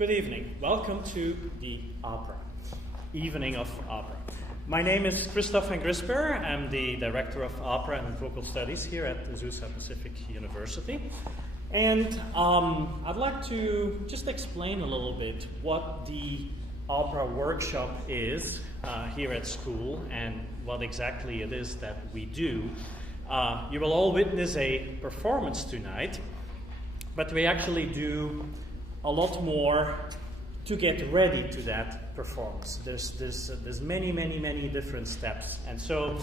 Good evening. Welcome to the opera, Evening of Opera. My name is Christophe Grisper. I'm the Director of Opera and Vocal Studies here at Azusa Pacific University. And I'd like to just explain a little bit what the opera workshop is here at school and what exactly it is that we do. You will all witness a performance tonight, but we actually do a lot more to get ready to that performance. There's many different steps. And so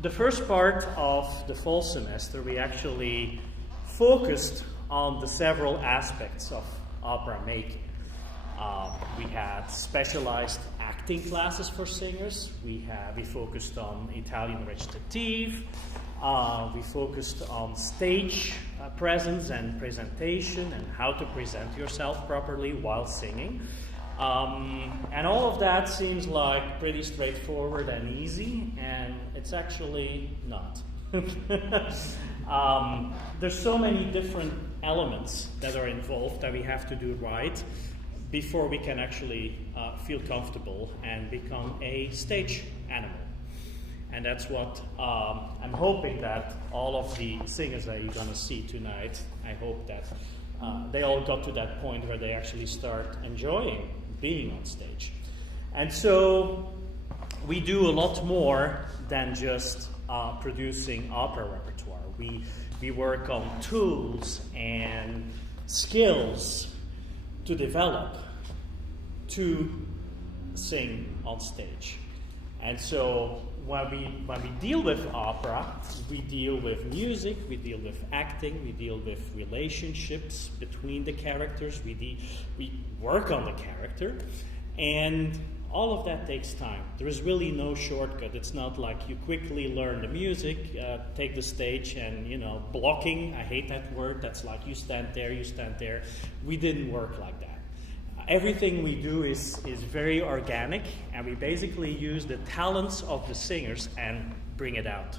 the first part of the fall semester, we actually focused on the several aspects of opera making. We had specialized acting classes for singers. We focused on Italian recitative. We focused on stage presence and presentation and how to present yourself properly while singing. And all of that seems like pretty straightforward and easy, and it's actually not. There's so many different elements that are involved that we have to do right before we can actually feel comfortable and become a stage animal. And that's what I'm hoping that all of the singers that you're going to see tonight, I hope that they all got to that point where they actually start enjoying being on stage. And so we do a lot more than just producing opera repertoire. We work on tools and skills to develop to sing on stage. And so when we deal with opera, we deal with music, we deal with acting, we deal with relationships between the characters, we work on the character, and all of that takes time. There is really no shortcut. It's not like you quickly learn the music, take the stage, and blocking. I hate that word. That's like you stand there. We didn't work like that. Everything we do is very organic, and we basically use the talents of the singers and bring it out.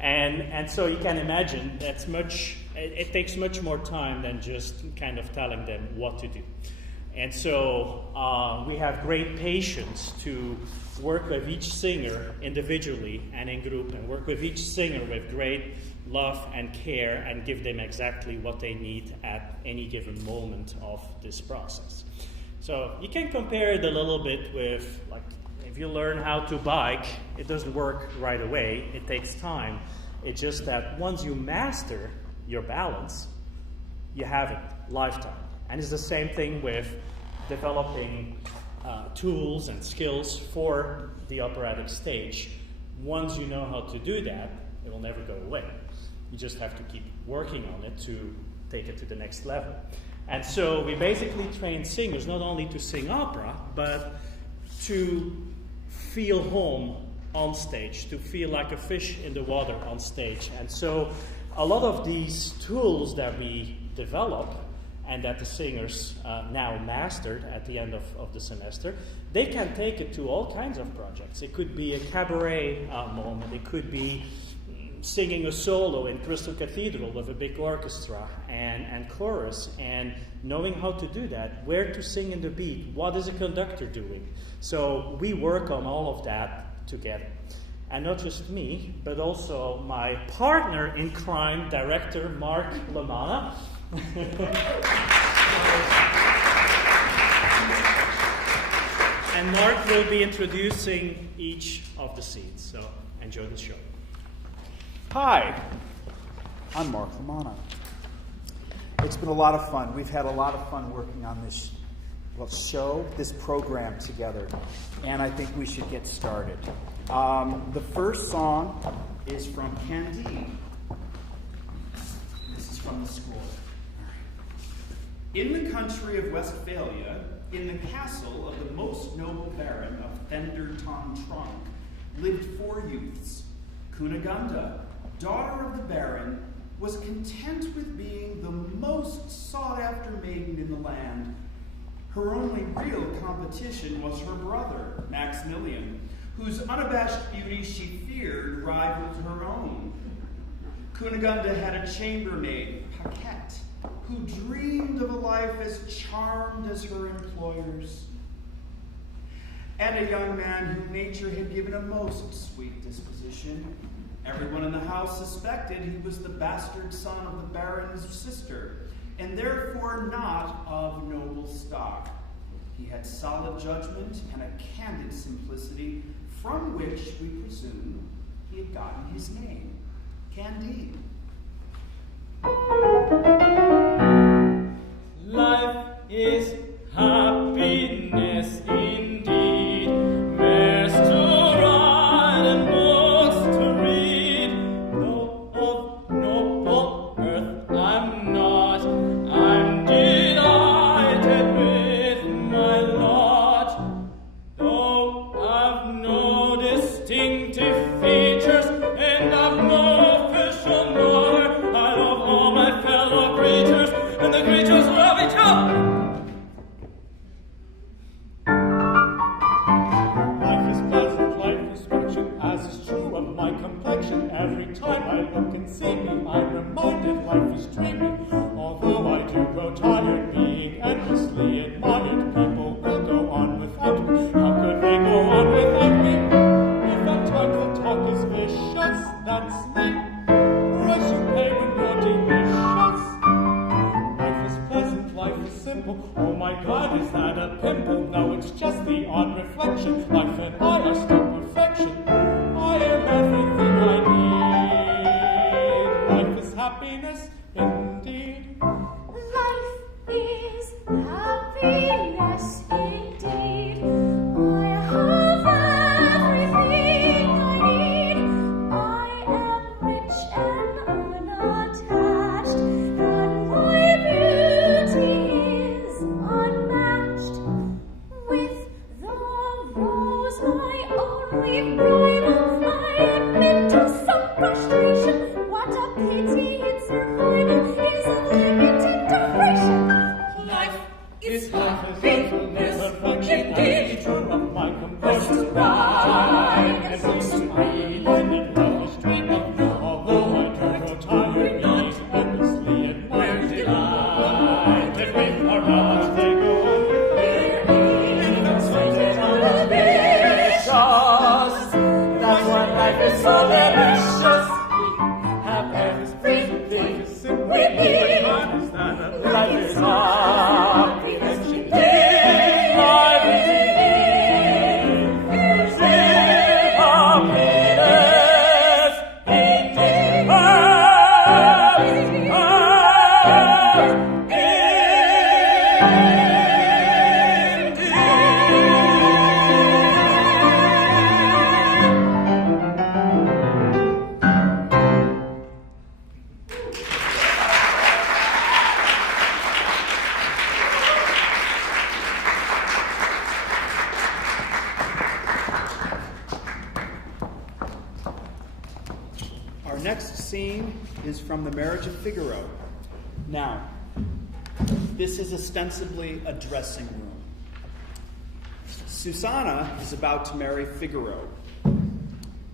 and so you can imagine it takes much more time than just kind of telling them what to do. And so we have great patience to work with each singer individually and in group, and work with each singer with great love and care and give them exactly what they need at any given moment of this process. So you can compare it a little bit with, like, if you learn how to bike, it doesn't work right away. It takes time. It's just that once you master your balance, you have it lifetime. And it's the same thing with developing tools and skills for the operatic stage. Once you know how to do that, it will never go away. You just have to keep working on it to take it to the next level. And so we basically train singers not only to sing opera, but to feel home on stage, to feel like a fish in the water on stage. And so a lot of these tools that we develop and that the singers now mastered at the end of the semester, they can take it to all kinds of projects. It could be a cabaret moment. It could be singing a solo in Crystal Cathedral with a big orchestra and chorus, and knowing how to do that, where to sing in the beat, what is a conductor doing. So we work on all of that together. And not just me, but also my partner in crime, director Mark Lamana. And Mark will be introducing each of the scenes, so enjoy the show. Hi, I'm Mark Lamana. It's been a lot of fun. We've had a lot of fun working on this this program together, and I think we should get started. The first song is from Candide. This is from the score. In the country of Westphalia, in the castle of the most noble baron of Fender Ton Trunk, lived 4 youths. Cunegunda, daughter of the baron, was content with being the most sought-after maiden in the land. Her only real competition was her brother, Maximilian, whose unabashed beauty she feared rivaled her own. Cunegunda had a chambermaid, Paquette, who dreamed of a life as charmed as her employers, and a young man whom nature had given a most sweet disposition. Everyone in the house suspected he was the bastard son of the Baron's sister, and therefore not of noble stock. He had solid judgment and a candid simplicity, from which we presume he had gotten his name, Candide. Life is happiness indeed, mares to ride and books to read. Though of noble birth I'm not, I'm delighted with my lot. Though I've no distinctive features and I've no official mark, I love all my fellow creatures, and the creatures love each other. Life is pleasant, life is fiction, as is true of my complexion. Every time I look and see me, I'm reminded life is dreaming. Although I do grow tired, being endlessly admired, people will go on without me. How could they go on without me? If at times the talk is vicious, that's me. Rush you pay when you're delicious. Life is pleasant, life is simple. Oh my God, is that a pimple? No, it's just the on reflection. Life and I are still perfection. I am everything I need. Life is happiness indeed. Life is happiness indeed. I have everything I need. I am rich and unattached, and my beauty is unmatched. With the rose my only rival, I admit to some frustration. What a pity its survival is of limited duration. Life is happiness indeed. True of my Let's complexion. ride And and it's sing free when it does treat me. Although I do grow tired, being endlessly admired, delighted with our rods, they go on with their ease. That's what they are delicious. That's why life is so delicious. Have everything we need. Life is happiness indeed. Life is indeed. Live happiness indeed. Our next scene is from the Marriage of Figaro. Now, this is ostensibly a dressing room. Susanna is about to marry Figaro.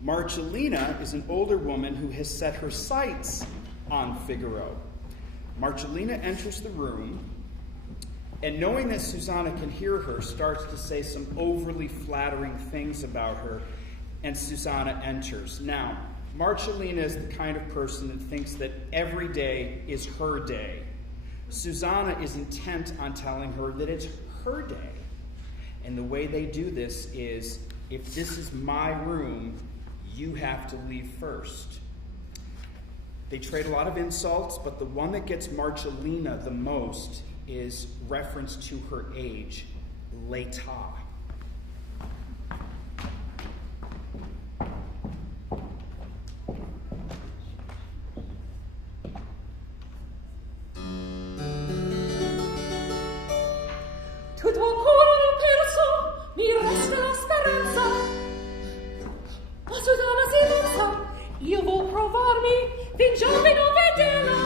Marcelina is an older woman who has set her sights on Figaro. Marcelina enters the room, and knowing that Susanna can hear her, starts to say some overly flattering things about her, and Susanna enters. Now, Marcelina is the kind of person that thinks that every day is her day. Susanna is intent on telling her that it's her day. And the way they do this is, if this is my room, you have to leave first. They trade a lot of insults, but the one that gets Marcelina the most is reference to her age, l'état. Tutto ancora non perso, mi resta la speranza. Ma Susanna si lanza, io vuol provarmi, fingiarmi non vederla,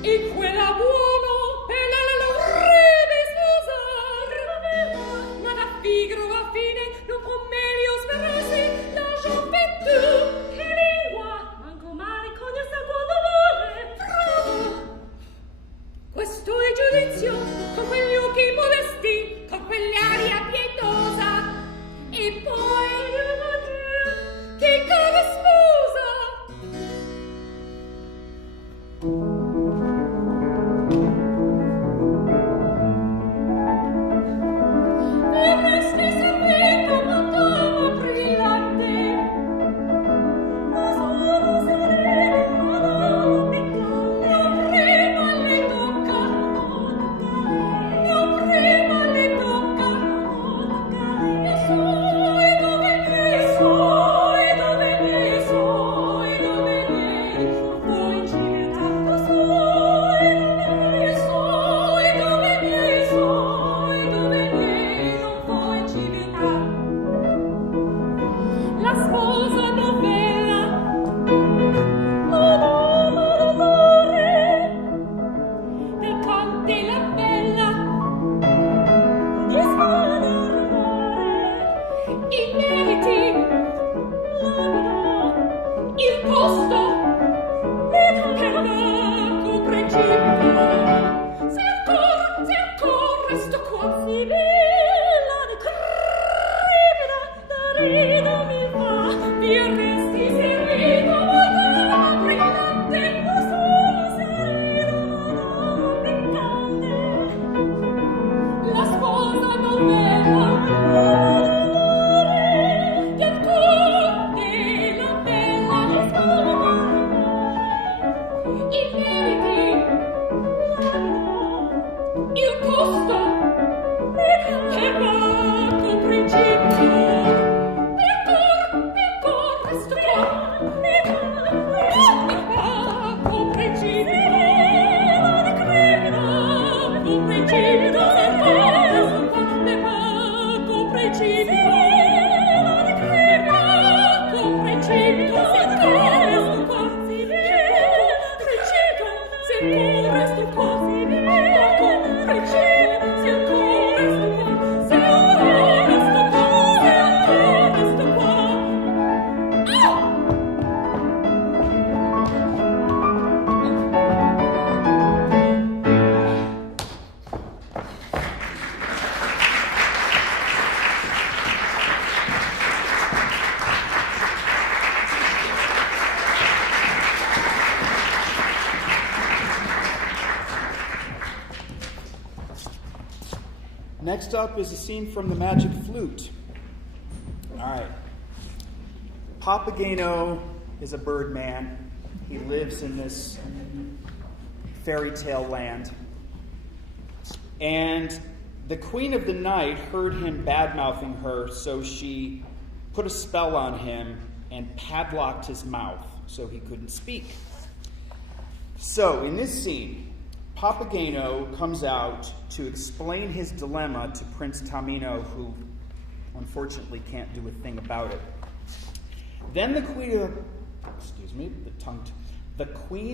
e quella buono per la vorrebbe sposare. Ma da che modesti con quell'aria pietosa e poi che cara sposa. E resti servita madonna brillante, ma sono serena madonna piccante, prima le tocca, no prima le tocca, e so e dove ne so, e dove ne so, e dove ne poi civiltà, lo so e dove ne so, e dove ne so, e dove ne non poi civiltà. La sposa novella, l'amore del conte la bella, di spada i meriti, il posto, che l'arco precipita. Se ancora resto qua, Sibilla ne crepita, da rida mi fa, vi resti servita madonna brillante, lo sono serena madonna piccante. La sposa novella, del conte la bella, di spada i meriti, il costo, che l'arco precipita. Per cor resto qua, l'arco precipita, l'arco precipita, l'arco precipita, l'arco precipita, se resto qua, l'arco precipita, se ancora resto qua, se ancora resto qua, se ancora resto qua. Next up is a scene from the Magic Flute. All right. Papageno is a bird man. He lives in this fairy tale land. And the Queen of the Night heard him bad-mouthing her, so she put a spell on him and padlocked his mouth so he couldn't speak. So, in this scene, Papageno comes out to explain his dilemma to Prince Tamino, who unfortunately can't do a thing about it. Then the Queen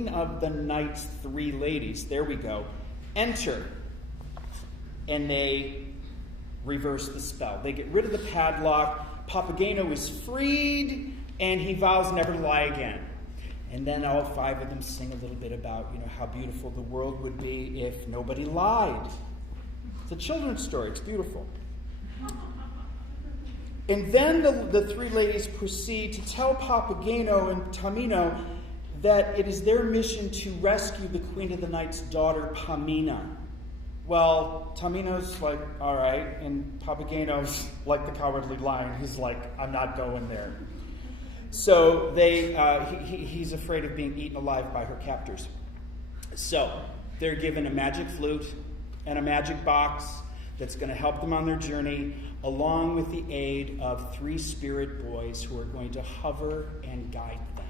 of the Night's three ladies, there we go, enter, and they reverse the spell. They get rid of the padlock, Papageno is freed, and he vows never to lie again. And then all five of them sing a little bit about, how beautiful the world would be if nobody lied. It's a children's story. It's beautiful. And then the three ladies proceed to tell Papageno and Tamino that it is their mission to rescue the Queen of the Night's daughter, Pamina. Well, Tamino's like, all right, and Papageno's like the Cowardly Lion. He's like, I'm not going there. So he's afraid of being eaten alive by her captors. So they're given a magic flute and a magic box that's going to help them on their journey, along with the aid of three spirit boys who are going to hover and guide them.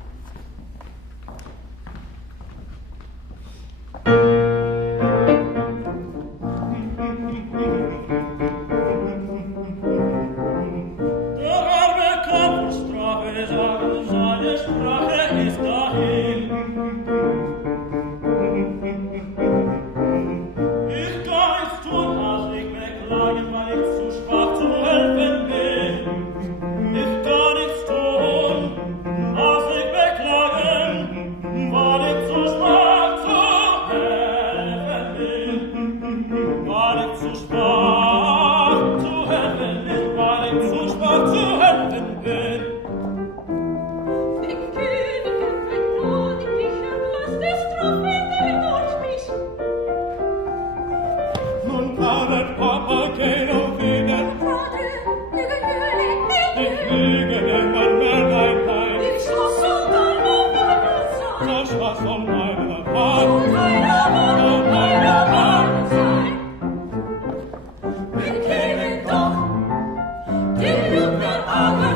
War ich zu Papageno wieder. Ich fliege immer mehr rein. Ich schloss um deine Wange sein. So schloss um deine Wange. Um deine Wange sein. Wir kennen doch den Lügner aber.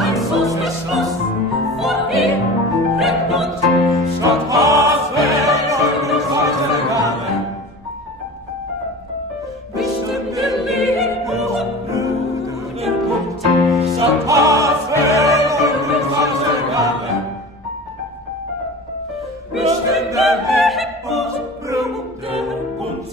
Ein Soß Schluss vor ihrem Mund. Statt Hauswerk und Häusergabe. Bestimmt der Leben der Punkt. Statt Hauswerk und Häusergabe. Bestimmt der Leben der Punkt.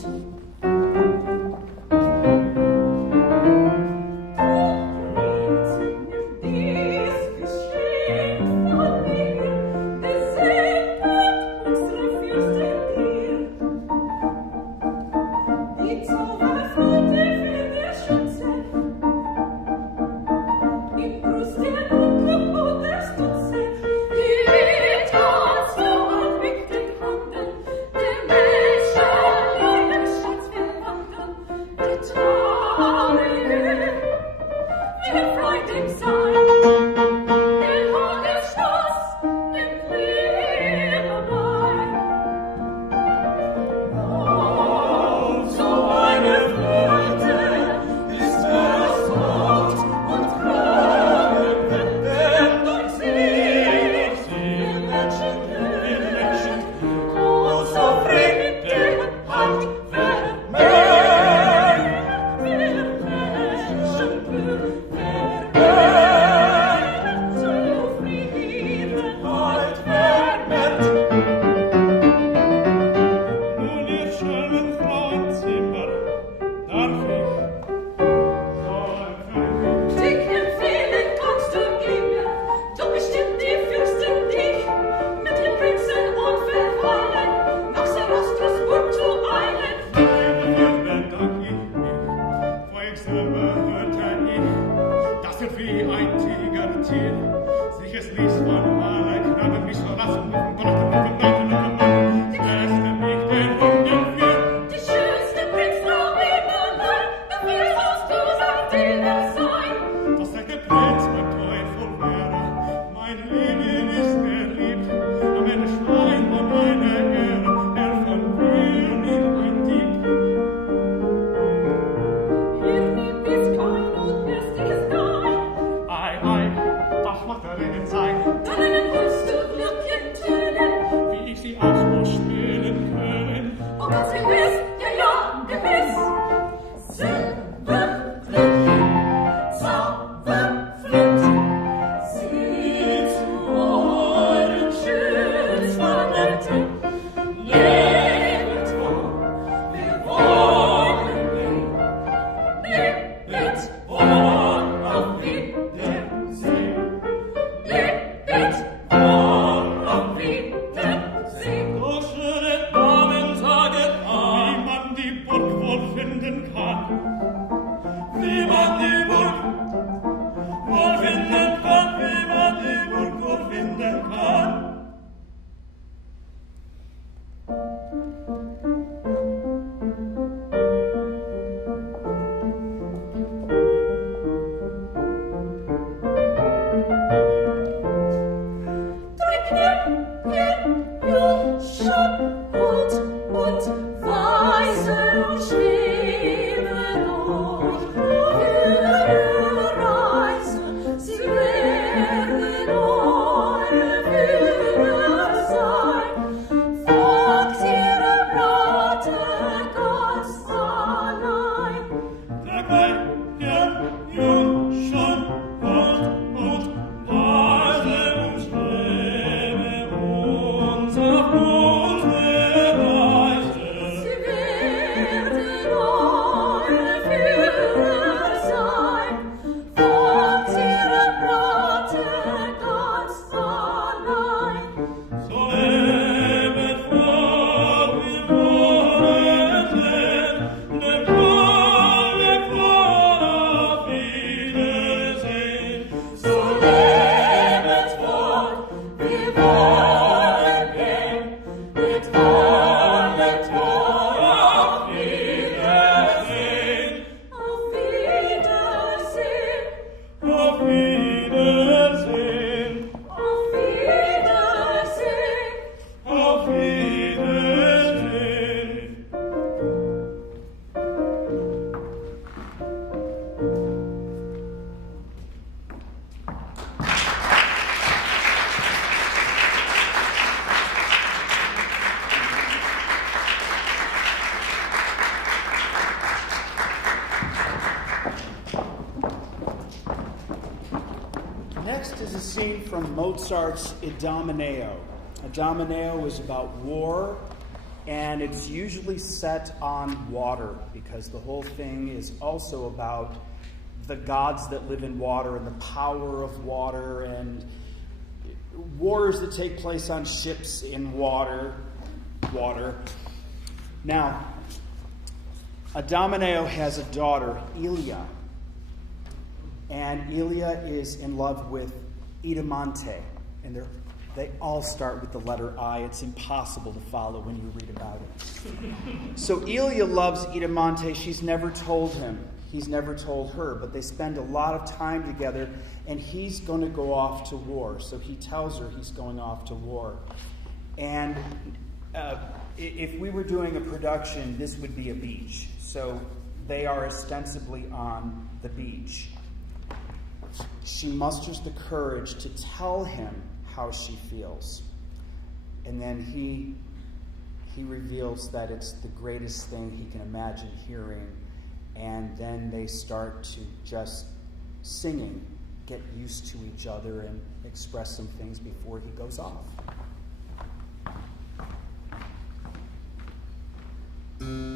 Weise und schwere Next is a scene from Mozart's Idomeneo. Idomeneo is about war, and it's usually set on water because the whole thing is also about the gods that live in water and the power of water and wars that take place on ships in water. Now, Idomeneo has a daughter, Eliya, and Eliya is in love with Idomeneo, and they all start with the letter I. It's impossible to follow when you read about it. So Eliya loves Idomeneo. She's never told him. He's never told her, but they spend a lot of time together, and he's going to go off to war. So he tells her he's going off to war. And if we were doing a production, this would be a beach. So they are ostensibly on the beach. She musters the courage to tell him how she feels. And then he reveals that it's the greatest thing he can imagine hearing. And then they start to just singing, get used to each other, and express some things before he goes off. Thank you.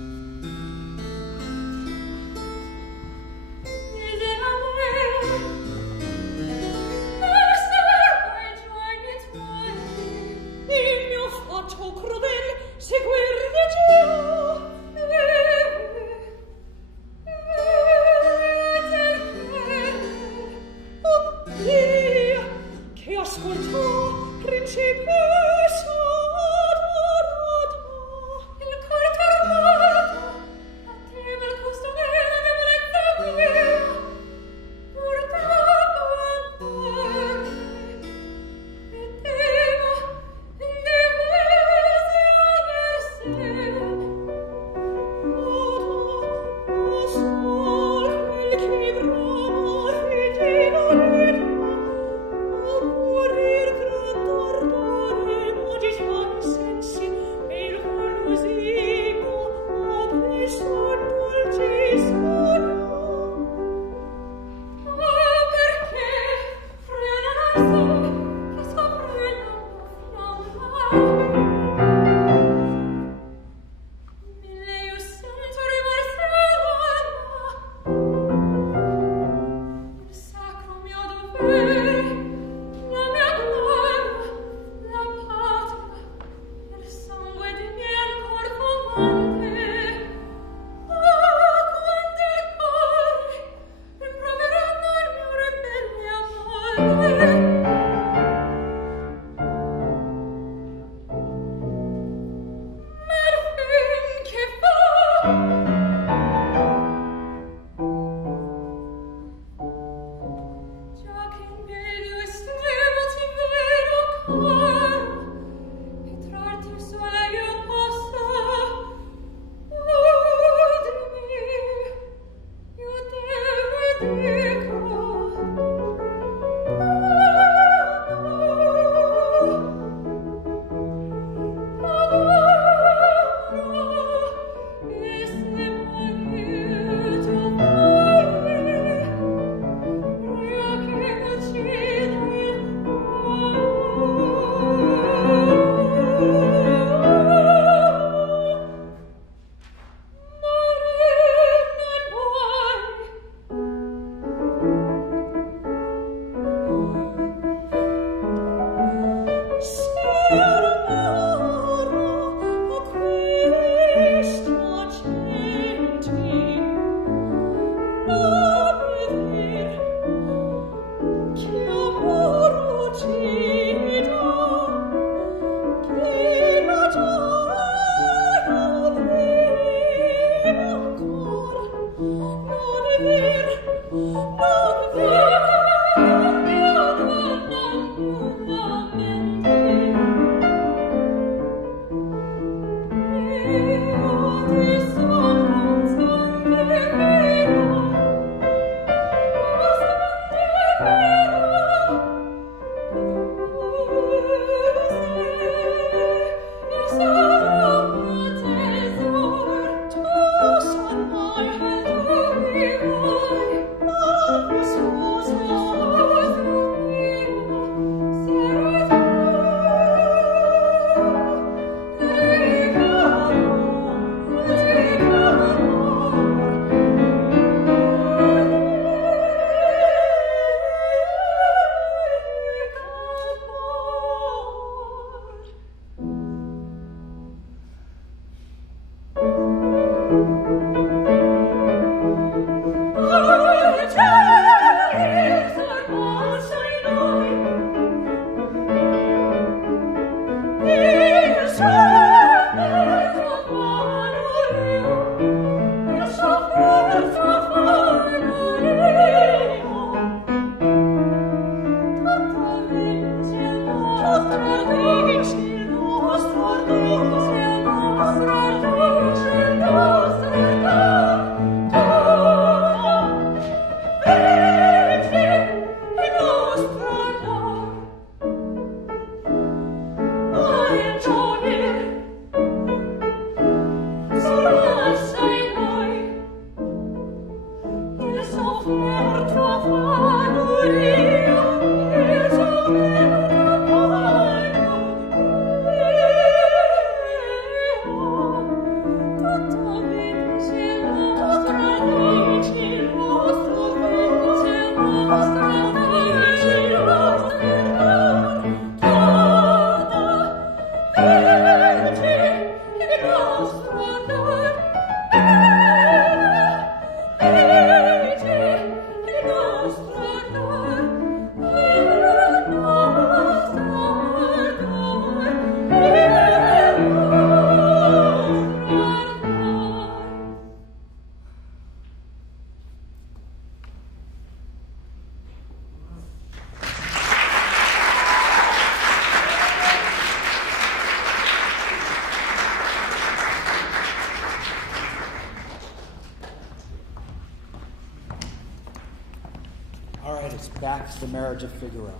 Back to the Marriage of Figaro.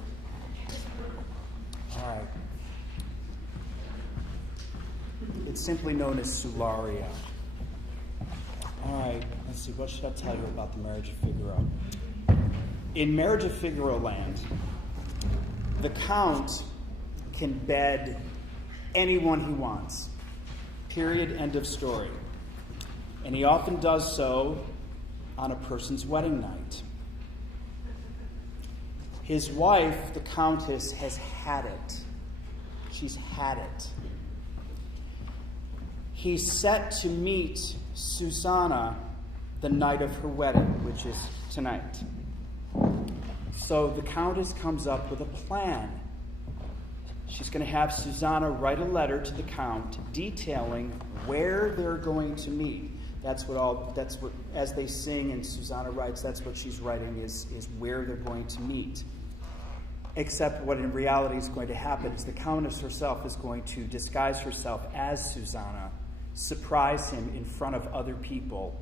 All right. It's simply known as Sull'aria. All right, let's see, what should I tell you about the Marriage of Figaro? In Marriage of Figaro land, the Count can bed anyone he wants. Period, end of story. And he often does so on a person's wedding night. His wife, the Countess, has had it. She's had it. He's set to meet Susanna the night of her wedding, which is tonight. So the Countess comes up with a plan. She's going to have Susanna write a letter to the Count detailing where they're going to meet. That's what, as they sing and Susanna writes, that's what she's writing is where they're going to meet. Except what in reality is going to happen is the Countess herself is going to disguise herself as Susanna, surprise him in front of other people,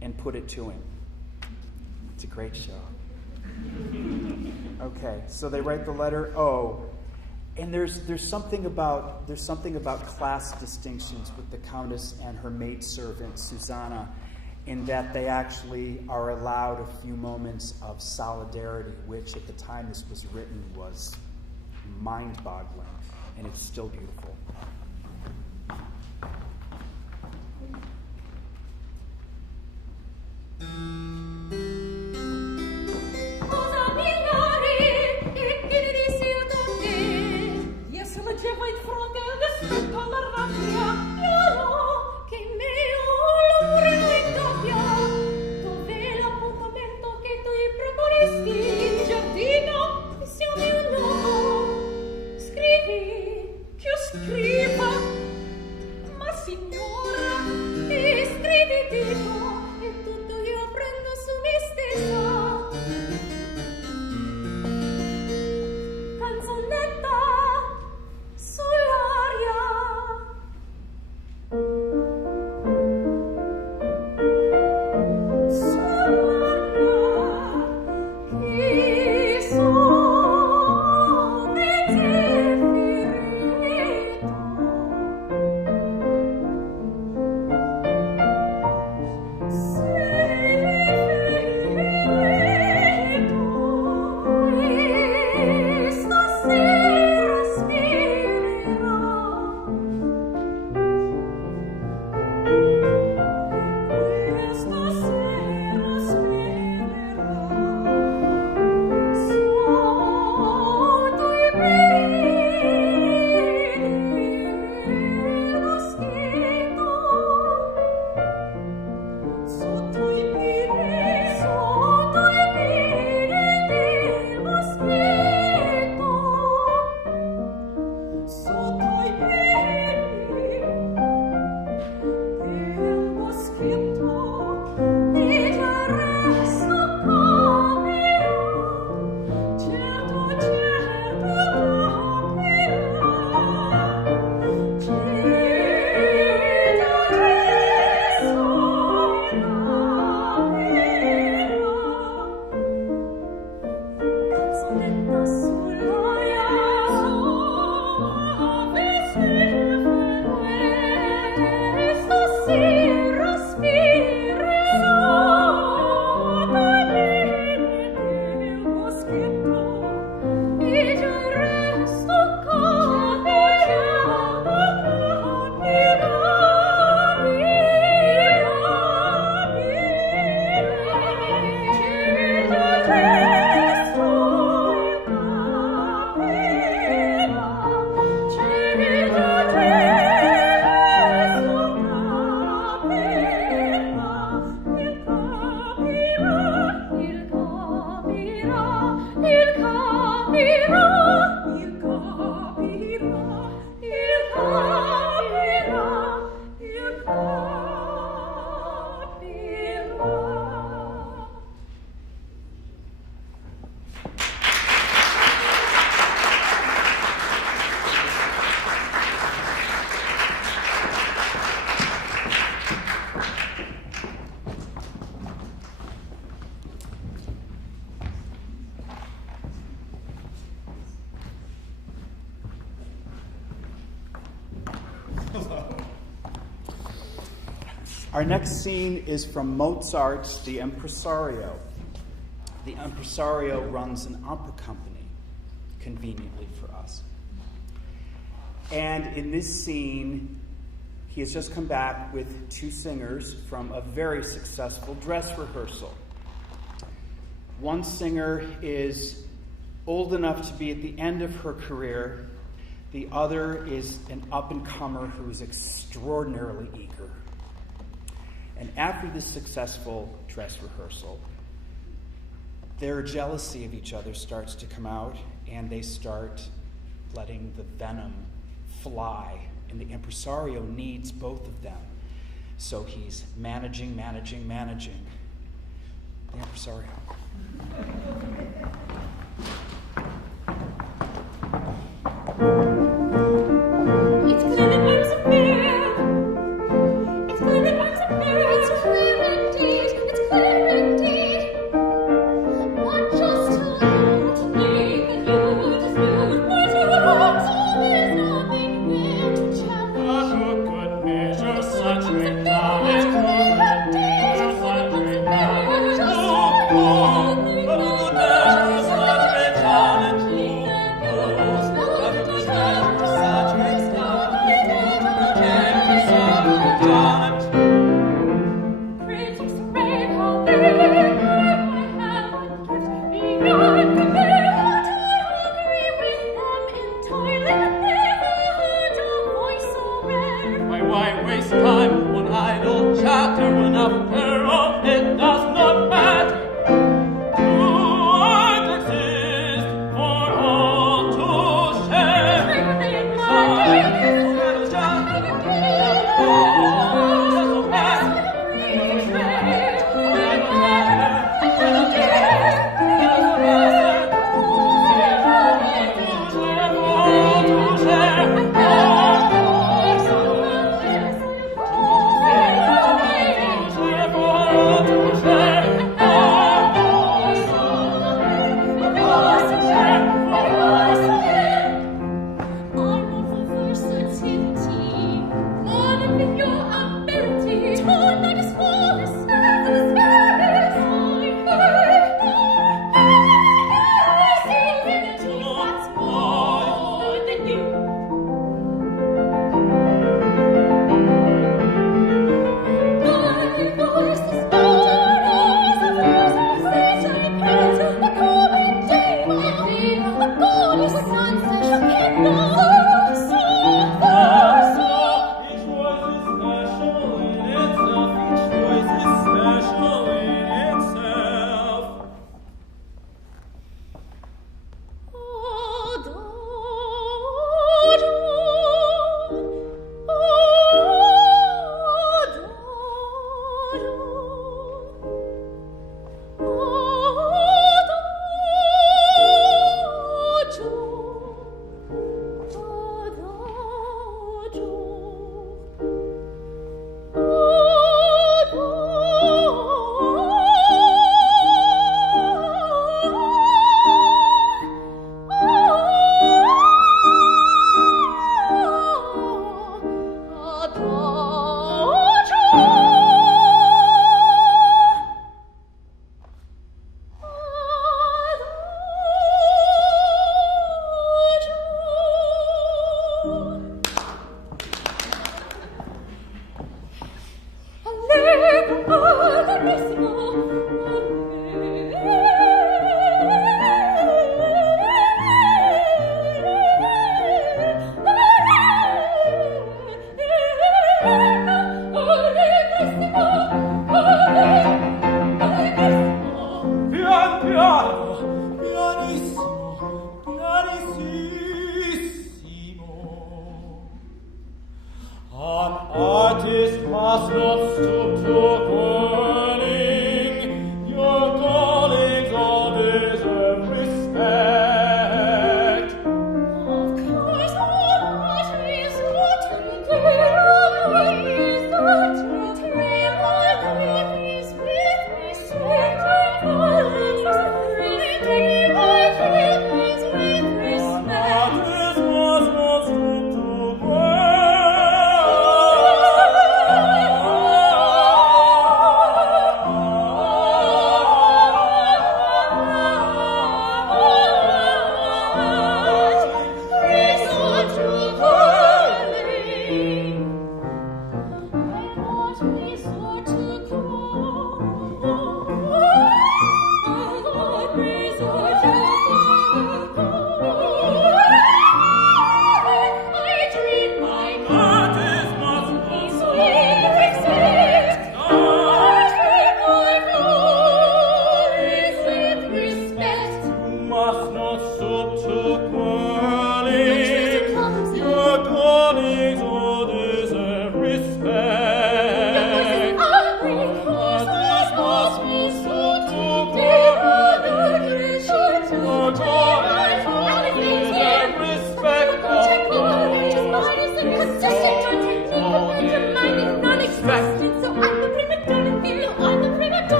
and put it to him. It's a great show. Okay, so they write the letter O, and there's something about class distinctions with the Countess and her maidservant Susanna, in that they actually are allowed a few moments of solidarity, which at the time this was written was mind-boggling, and it's still beautiful. Scrivi Our next scene is from Mozart's The Impresario. The Impresario runs an opera company, conveniently for us. And in this scene, he has just come back with 2 singers from a very successful dress rehearsal. One singer is old enough to be at the end of her career. The other is an up-and-comer who is extraordinarily eager. And after this successful dress rehearsal, their jealousy of each other starts to come out, and they start letting the venom fly. And the impresario needs both of them. So he's managing. The impresario. It's clear that I'm so fair. It's clear that I'm so fair. It's clear indeed. It's clear indeed. Not just to me that you dispute my truth. So there's nothing there to challenge. Who could measure such great knowledge? Who could measure such great knowledge? Who could measure such great knowledge?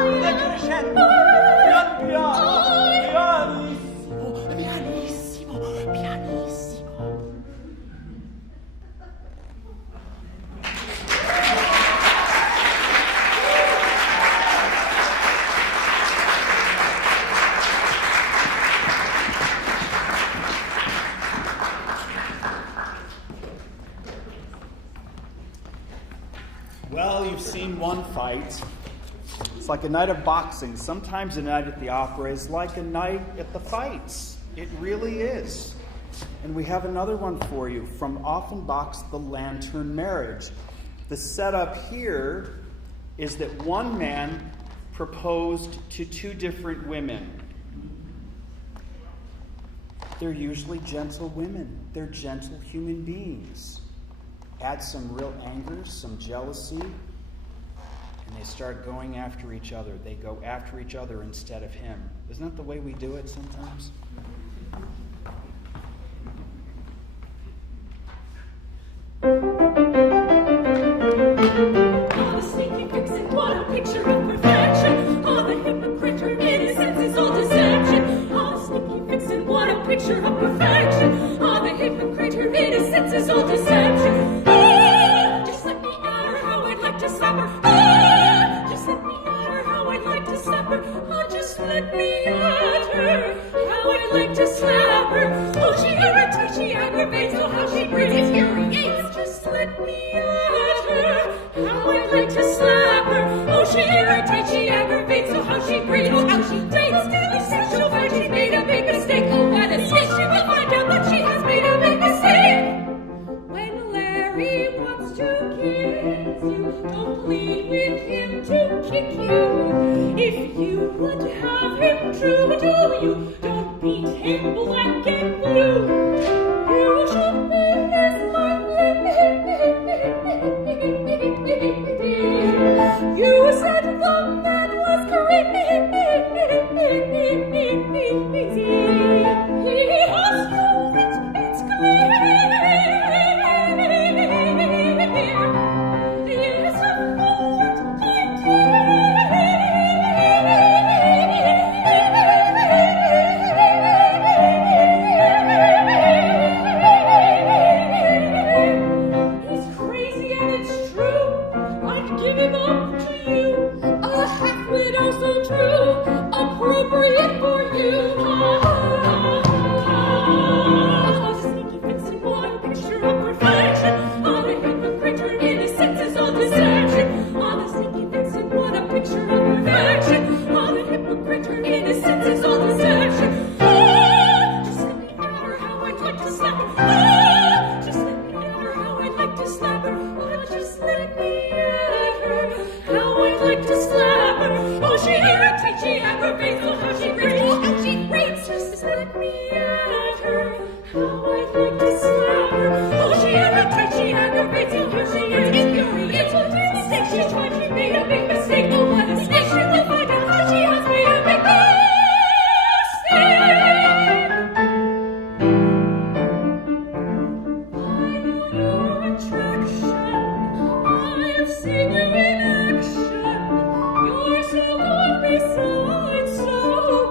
decrescendo, pian piano, pianissimo, pianissimo. Well, you've seen one fight. It's like a night of boxing. Sometimes a night at the opera is like a night at the fights. It really is. And we have another one for you from Offenbach's The Lantern Marriage. The setup here is that one man proposed to two different women. They're usually gentle women. They're gentle human beings. Add some real anger, some jealousy, and they start going after each other. They go after each other instead of him. Isn't that the way we do it sometimes? Oh, the sneaky vixen, what a picture of perfection. Oh, the hypocrite, her innocence is all deception. Oh, the sneaky vixen, what a picture of perfection. Oh, the hypocrite, her innocence is all deception. Ah, just let me at her, how I'd like to slap her. Ah, just let me at her, how I'd like to slap her. Oh, just let me at her, how I'd like to slap her. Oh, she irritates, she aggravates, oh, how she breathes, infuriates. Just let me at her, how I'd like to slap her. Oh, she irritates, she aggravates, oh, how she breathes, oh, how she dates. Daily says she'll find she's made a big mistake. Oh, at a stage she will find out that she has made a big mistake. When Larry wants to kiss you, don't plead with him to kick you. If you would have him true to you, don't beat him black and blue. You should be his You said the man was crazy. He has no wit, it's clear. Yes, a forward He's crazy and it's true. I'd give him up to you. A half-widow so true, appropriate for you. The sneaky vixen, what a picture of perfection. Oh, the hypocrite, her innocence is all deception. Oh, the sneaky vixen, what a picture of perfection. Oh, the hypocrite, her innocence is all deception. Oh, just let me at her, how I'd like to slap her. Oh, just let me at her, how I'd like to slap her. Oh, just let me at her, how I'd like to slap her. Oh, she irritates, she aggravates, oh, how she breaks, oh, how she breaks. Just let me at her, how I'd like to slap her. Oh, she irritates, she aggravates, oh, how she infuriates. Oh, the mistake she tried, she made a big mistake. Oh, what a mistake, she will find out how she has made a big mistake. I know your attraction, I've seen you in action. You're so good besides so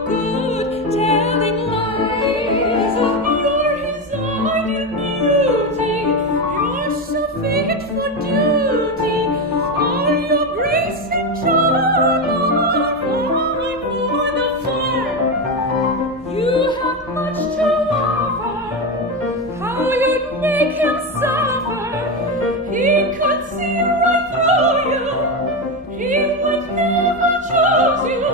good, telling lies. You're his ideal beauty, you're so fit for duty. All your grace and charm are fine for the fun. You have much to offer, how you'd make him suffer. He could see right through you, he would never choose you.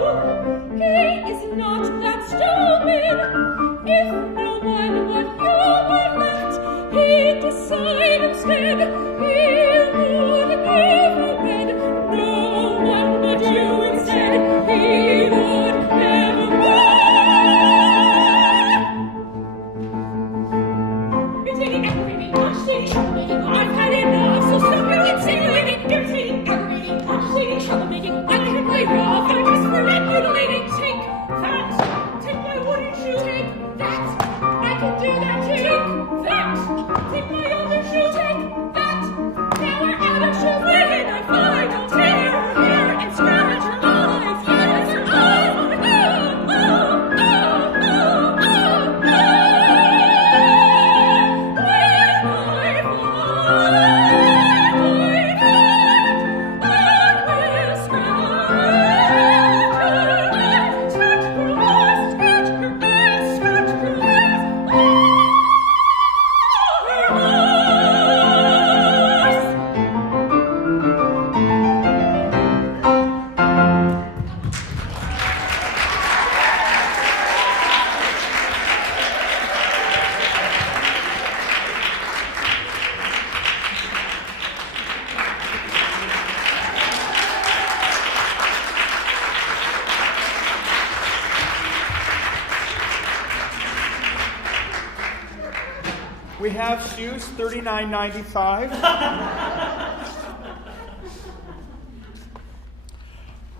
we have shoes? $39.95.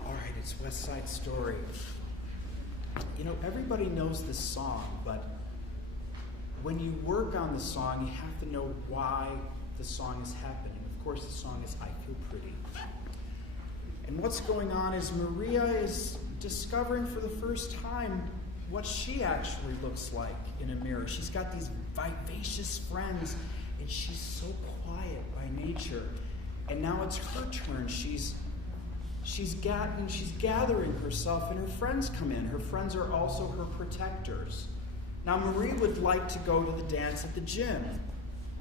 All right, it's West Side Story. You know, everybody knows this song, but when you work on the song, you have to know why the song is happening. Of course, the song is I Feel Pretty. And what's going on is Maria is discovering for the first time what she actually looks like in a mirror. She's got these vivacious friends, and she's so quiet by nature. And now it's her turn. She's gathering herself, and her friends come in. Her friends are also her protectors. Now, Marie would like to go to the dance at the gym,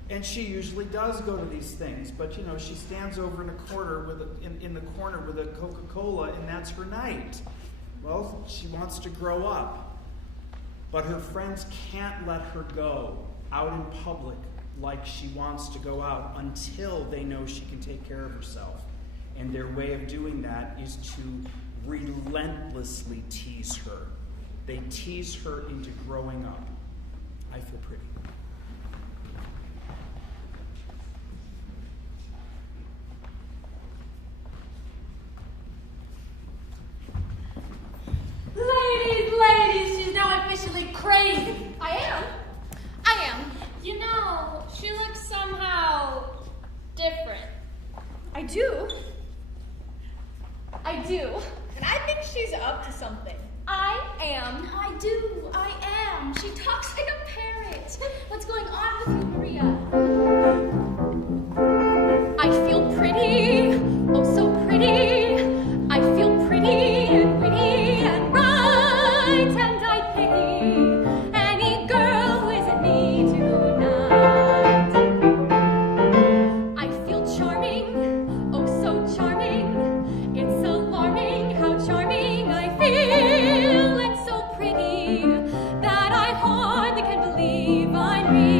and she usually does go to these things. But you know, she stands over in a corner in the corner with a Coca-Cola, and that's her night. Well, she wants to grow up. But her friends can't let her go out in public like she wants to go out until they know she can take care of herself. And their way of doing that is to relentlessly tease her. They tease her into growing up. I Feel Pretty. Ladies, she's now officially crazy. I am. You know, she looks somehow different. I do. And I think she's up to something. I am. I am. She talks like a parrot. What's going on with you, Maria? I feel pretty. Oh, so pretty. I feel pretty and witty and bright, and I pity any girl who isn't me tonight. I feel charming, oh so charming. It's alarming how charming I feel, and so pretty that I hardly can believe I'm real.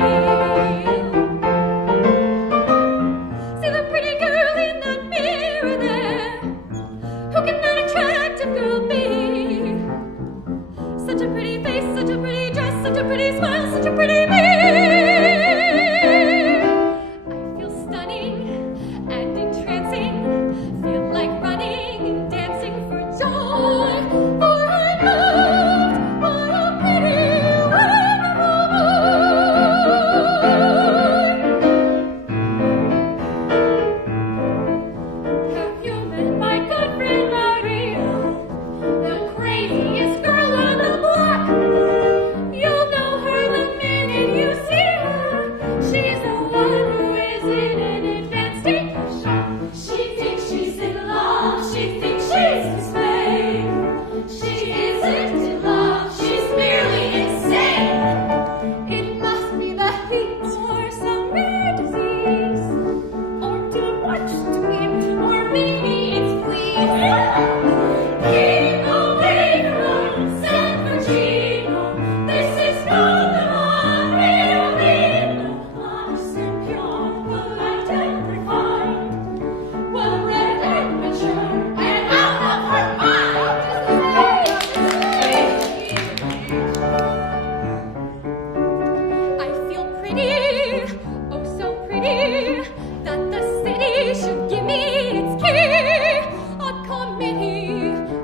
See the pretty girl in that mirror there. Who can that attractive girl be? Such a pretty face, such a pretty dress, such a pretty smile, such a pretty me. I feel stunning and entrancing, feel like running and dancing for joy. For I loved what a pretty, wonderful boy. Have you met my good friend Maria, the craziest girl on the block? You'll know her the minute you see her. She's the one who is in an advanced state of shock. She thinks she's in love. She thinks she's insane. She isn't in love. She's merely insane. It must be the heat or some rare disease, or too much to eat, or maybe it's fleas. Keep away from San Francisco. This is not the Montreal. Honest and pure, polite and refined, well-read and mature, and out of her mind. I feel pretty, oh so pretty, that the city should give me its key. A committee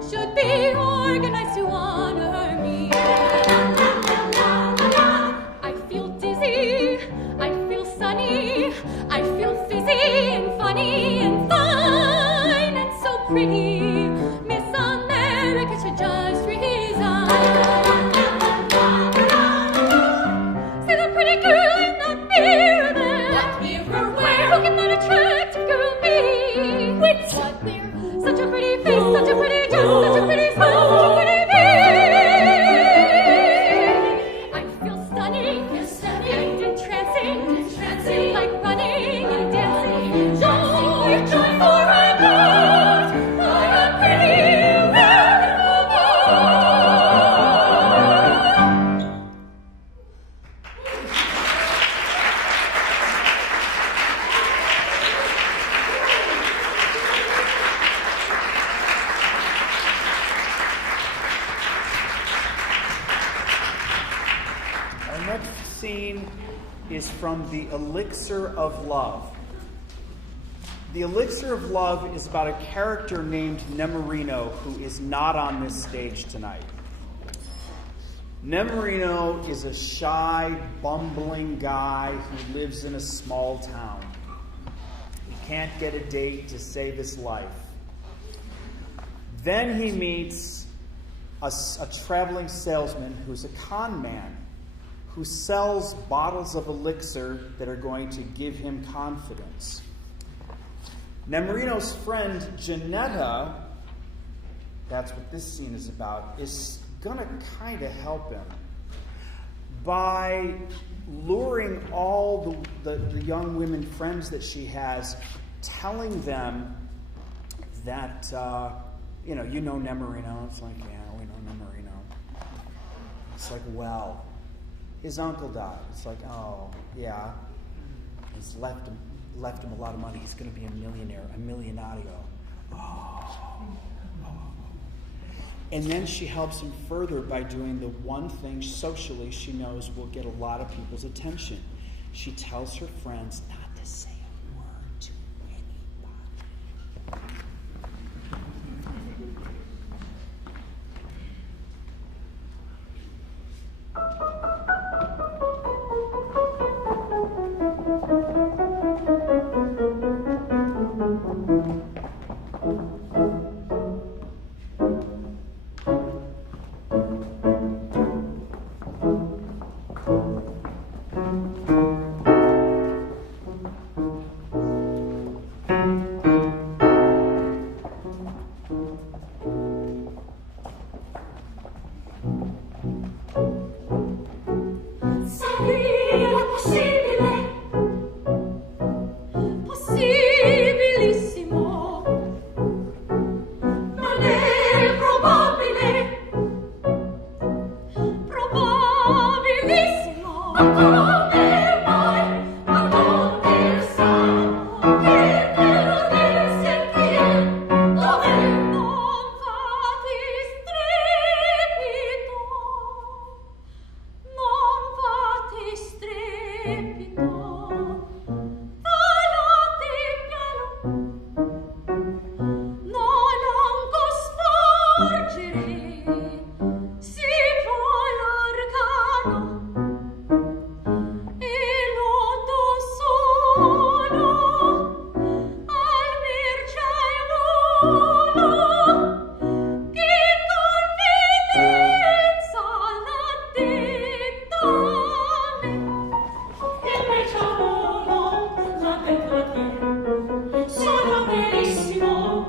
should be organized to honor me. I feel dizzy, I feel sunny, I feel fizzy and funny and fine and so pretty. Miss America should just resign. See the pretty girl in that mirror there. What mirror where? Who can that attractive girl be? What mirror? Such a pretty face, such a pretty dress, such a pretty smile, such a pretty me. I feel stunning and entrancing, like running and dancing. Joy, joy, for I'm loved by a pretty, wonderful boy. Our next scene is from the Elixir of Love. The Elixir of Love is about a character named Nemorino who is not on this stage tonight. Nemorino is a shy, bumbling guy who lives in a small town. He can't get a date to save his life. Then he meets a traveling salesman who's a con man who sells bottles of elixir that are going to give him confidence. Nemorino's friend Janetta, that's what this scene is about, is going to kind of help him by luring all the young women friends that she has, telling them that, you know Nemorino. It's like, yeah, we know Nemorino. It's like, well, his uncle died. It's like, oh, yeah. He's left him a lot of money. He's going to be a millionaire, a millionario. Oh. And then she helps him further by doing the one thing socially she knows will get a lot of people's attention. She tells her friends not to say a word to anybody. Sono bellissimo,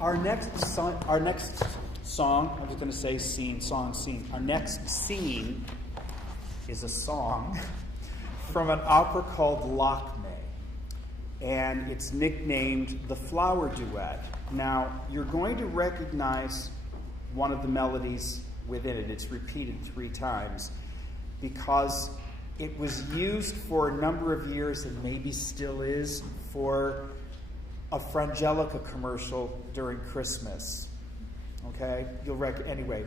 Our next song, I was going to say scene. Our next scene is a song from an opera called Lakme. And it's nicknamed The Flower Duet. Now, you're going to recognize one of the melodies within it. It's repeated 3 times because it was used for a number of years and maybe still is for a Frangelica commercial during Christmas. Okay? Anyway,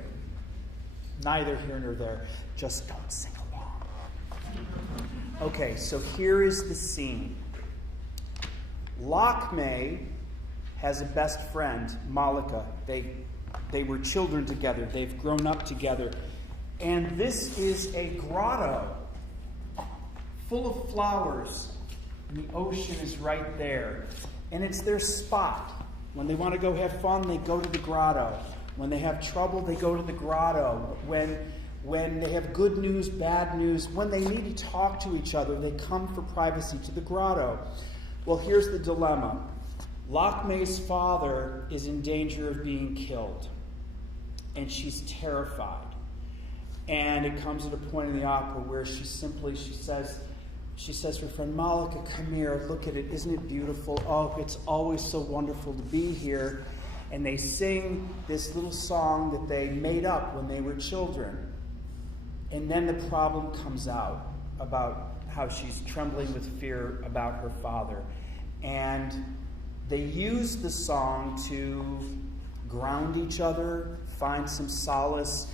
neither here nor there. Just don't sing along. Okay, so here is the scene. Lakme has a best friend, Malika. They were children together. They've grown up together. And this is a grotto full of flowers. And the ocean is right there. And it's their spot. When they want to go have fun, they go to the grotto. When they have trouble, they go to the grotto. When they have good news, bad news, when they need to talk to each other, they come for privacy to the grotto. Well, here's the dilemma. Lakme's father is in danger of being killed, and she's terrified. And it comes at a point in the opera where she says to her friend, Malika, come here, look at it, isn't it beautiful? Oh, it's always so wonderful to be here. And they sing this little song that they made up when they were children. And then the problem comes out about how she's trembling with fear about her father. And they use the song to ground each other, find some solace,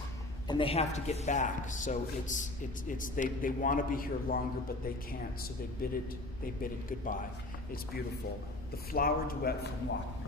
and they have to get back. So they want to be here longer, but they can't. So they bid it goodbye. It's beautiful. The Flower Duet from Lakme.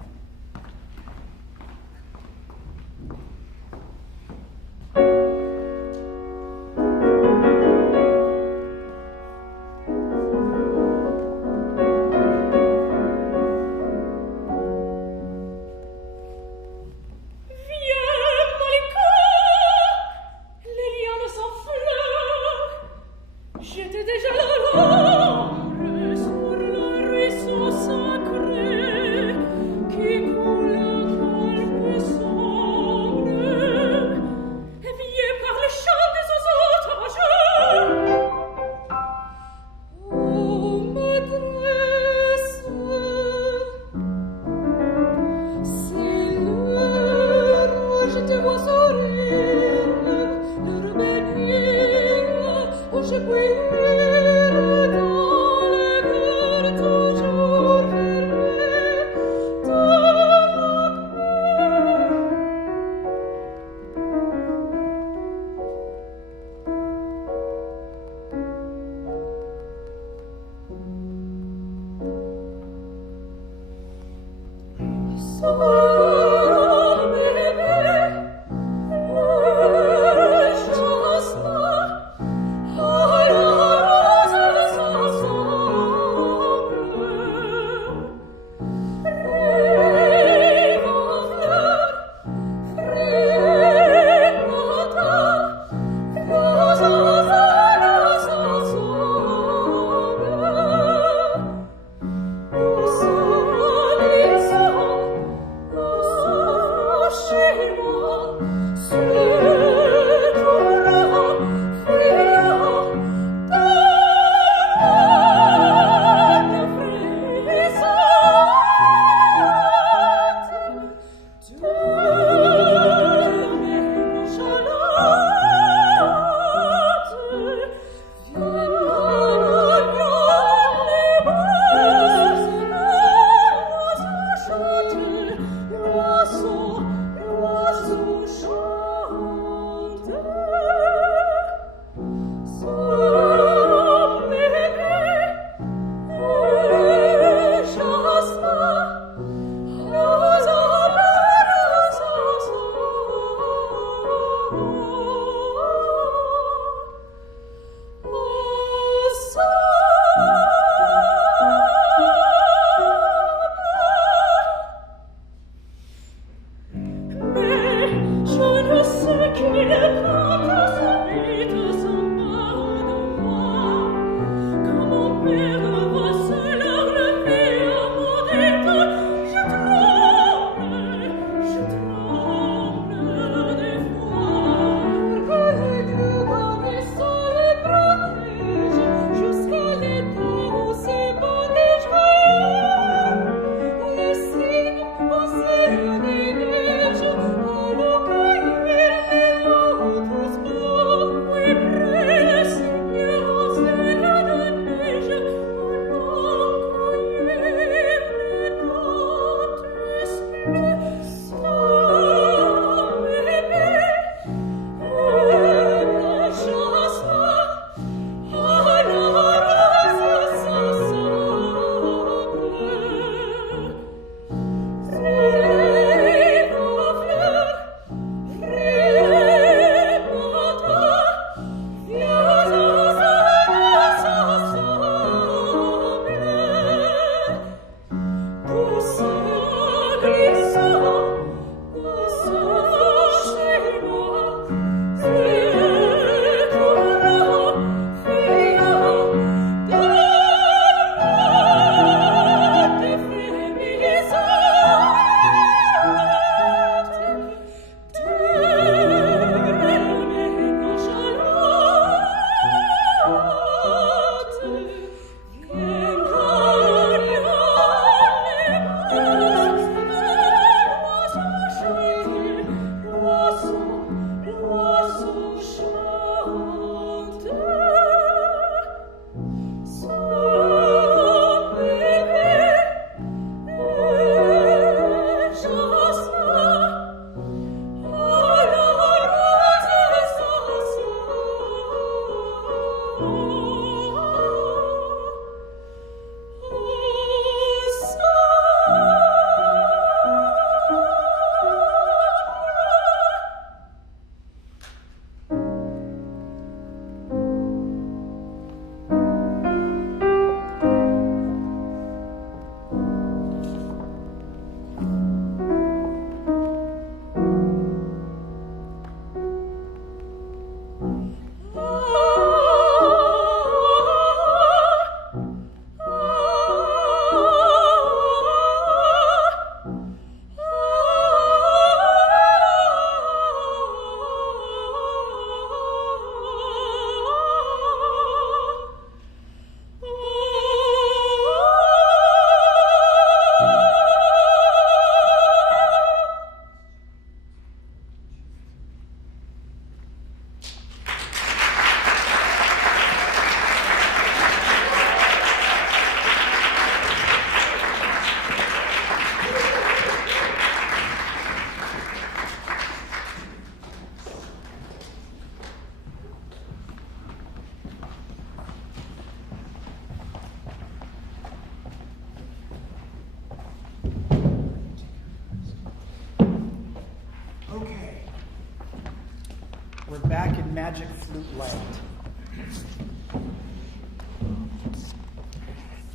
back in Magic Flute Land.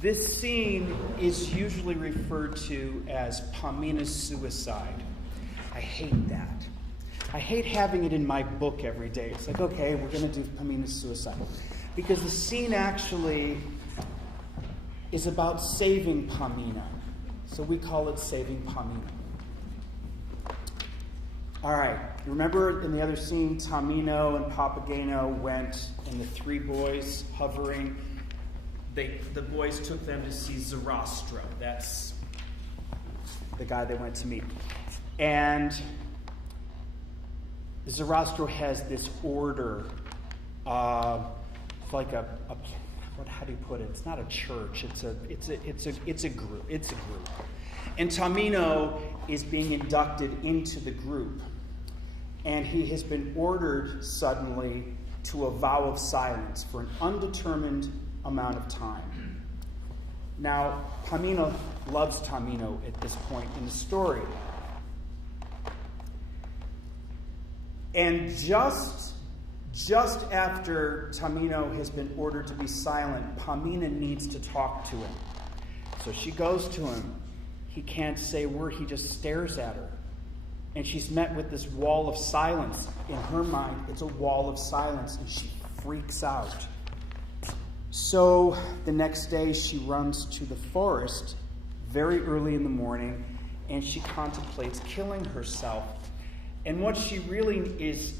This scene is usually referred to as Pamina's suicide. I hate that. I hate having it in my book every day. It's like, okay, we're going to do Pamina's suicide. Because the scene actually is about saving Pamina. So we call it Saving Pamina. All right, remember in the other scene, Tamino and Papageno went, and the three boys hovering, the boys took them to see Zarastro. That's the guy they went to meet. And Zarastro has this order, it's like how do you put it? It's not a church. It's a group. And Tamino is being inducted into the group, and he has been ordered suddenly to a vow of silence for an undetermined amount of time. Now, Pamina loves Tamino at this point in the story. And just after Tamino has been ordered to be silent, Pamina needs to talk to him. So she goes to him. He can't say a word. He just stares at her. And she's met with this wall of silence. In her mind, it's a wall of silence, and she freaks out. So the next day, she runs to the forest very early in the morning, and she contemplates killing herself. And what she really is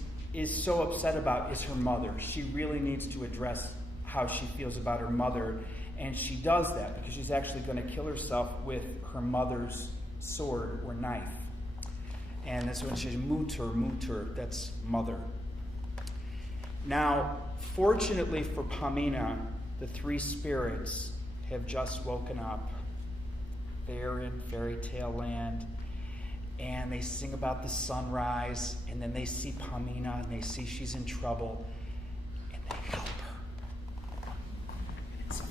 so upset about is her mother. She really needs to address how she feels about her mother. And she does that because she's actually going to kill herself with her mother's sword or knife. And that's when she's mutter, that's mother. Now, fortunately for Pamina, the three spirits have just woken up. They're in fairy tale land. And they sing about the sunrise, and then they see Pamina, and they see she's in trouble, and they help her. And it's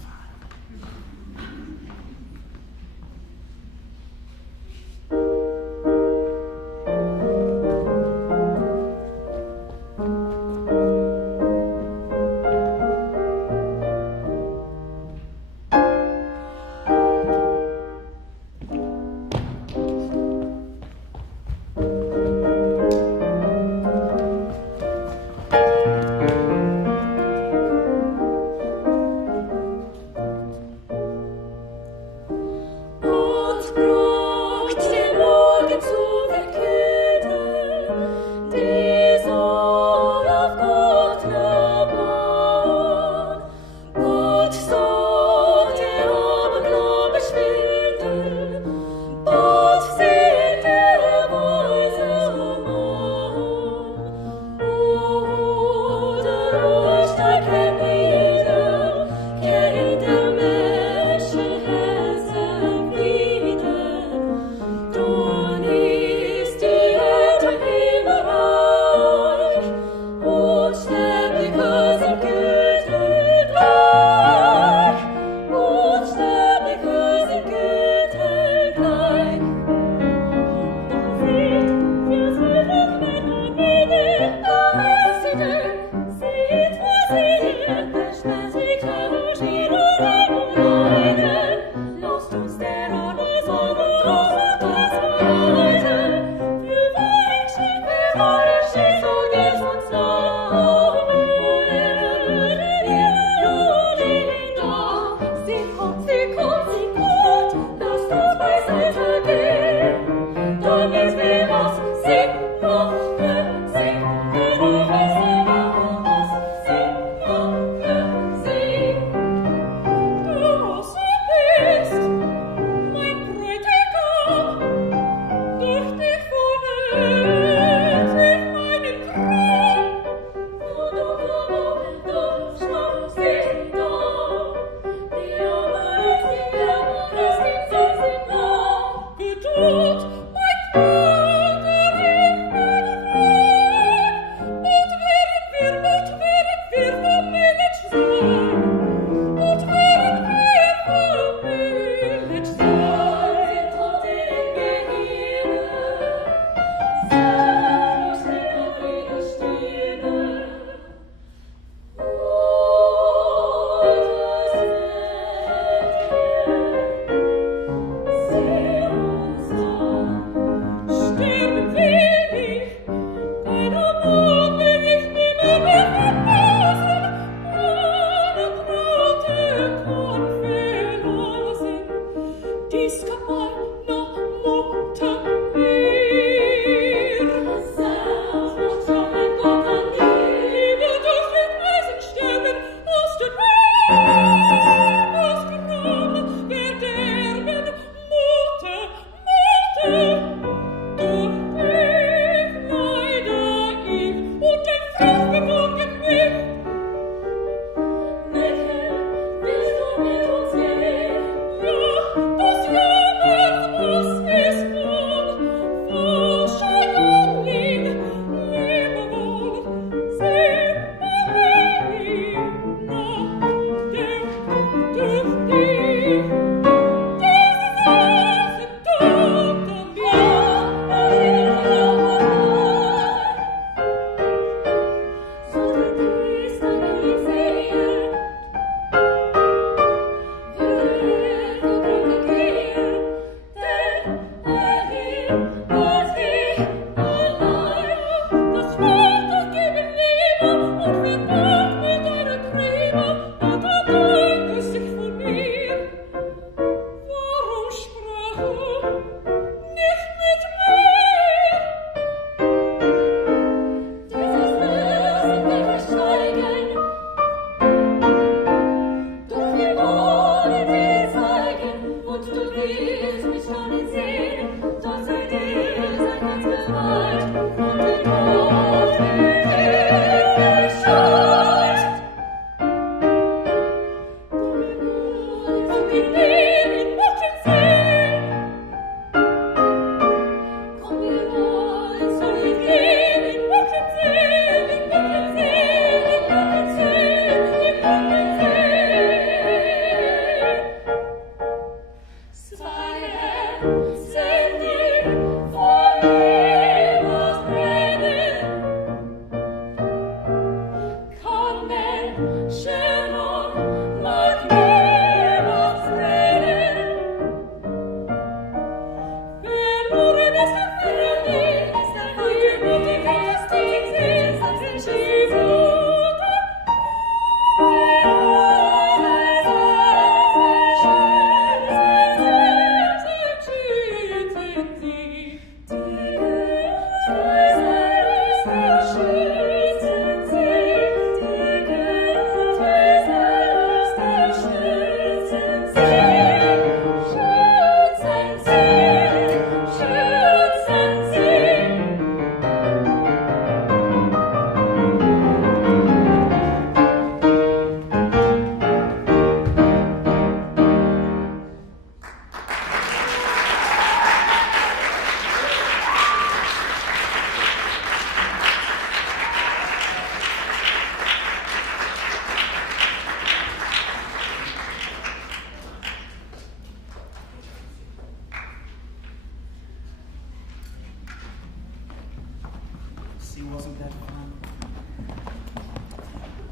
Wasn't that fun?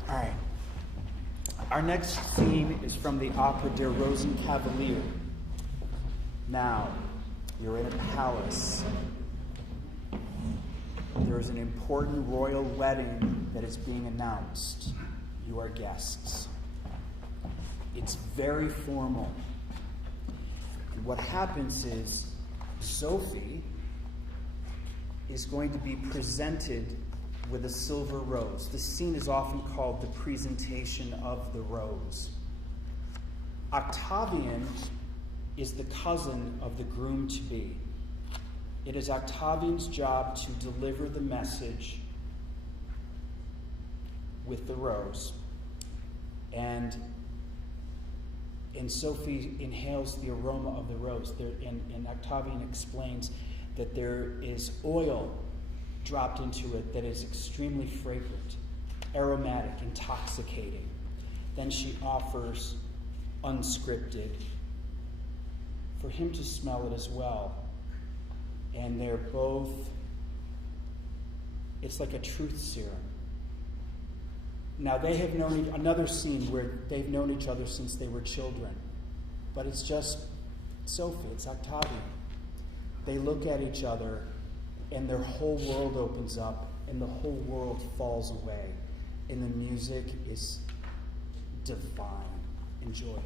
All right. Our next scene is from the opera Der Rosenkavalier. Now, you're in a palace. There is an important royal wedding that is being announced. You are guests. It's very formal. And what happens is Sophie is going to be presented with a silver rose. This scene is often called the presentation of the rose. Octavian is the cousin of the groom-to-be. It is Octavian's job to deliver the message with the rose. And Sophie inhales the aroma of the rose. And Octavian explains that there is oil dropped into it that is extremely fragrant, aromatic, intoxicating. Then she offers, unscripted, for him to smell it as well. And they're both, it's like a truth serum. Now they have known, another scene where they've known each other since they were children. But it's just Sophie, it's Octavian. They look at each other, and their whole world opens up, and the whole world falls away. And the music is divine. Enjoy.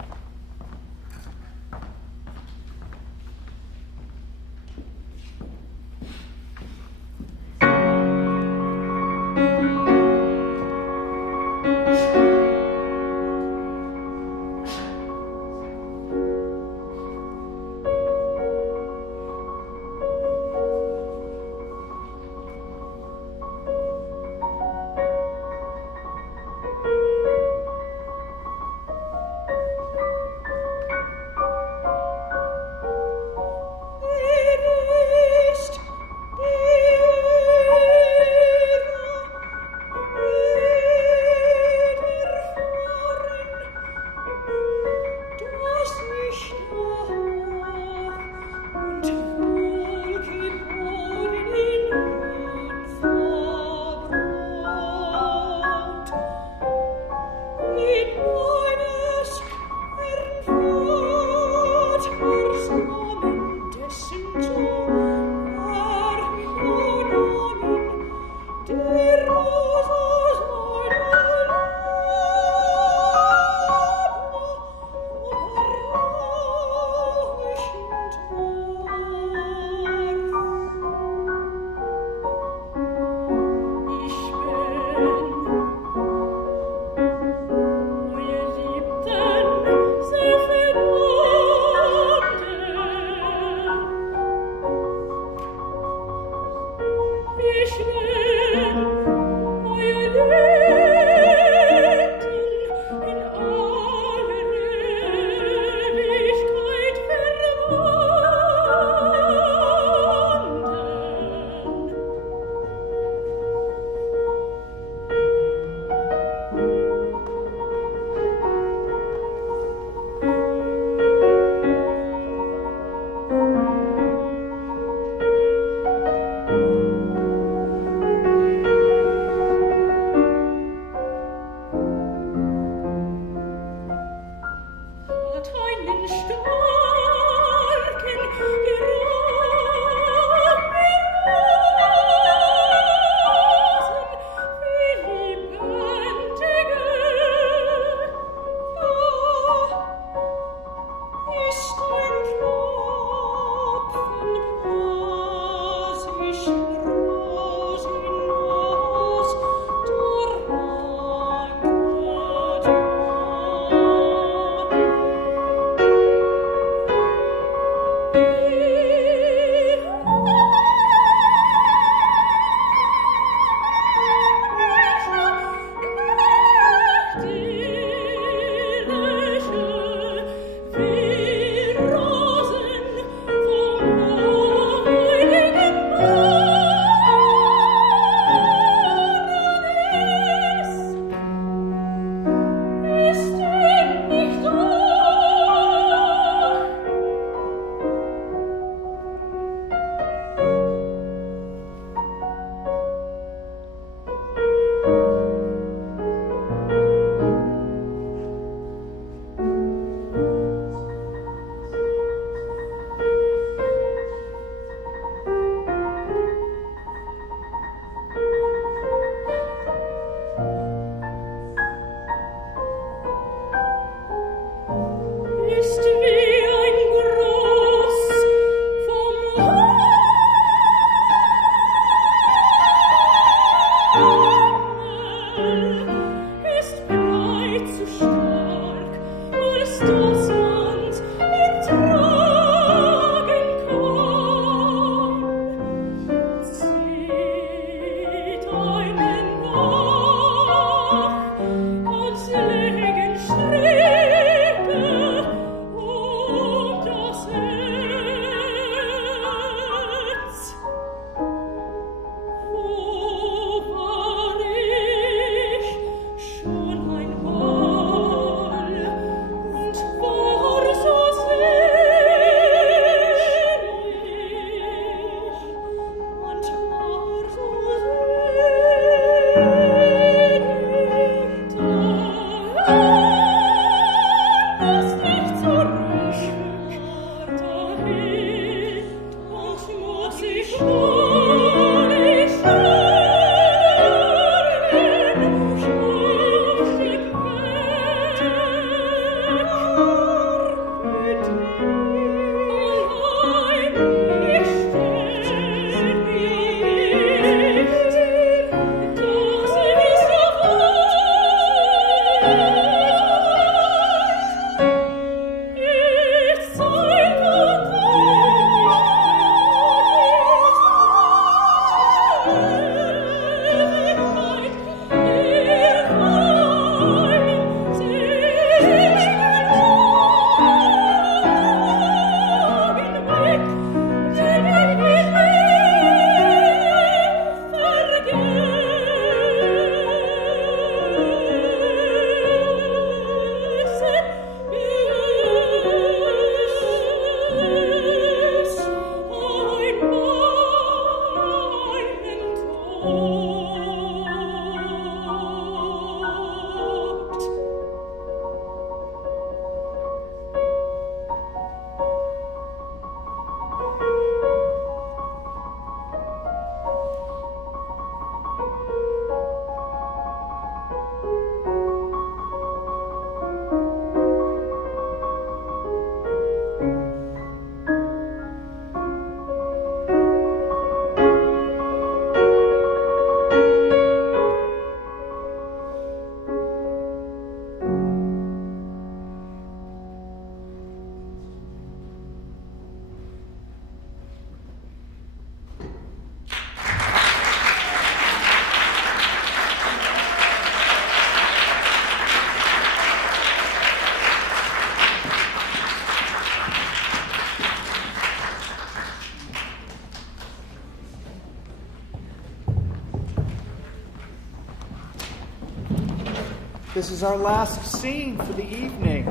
This is our last scene for the evening.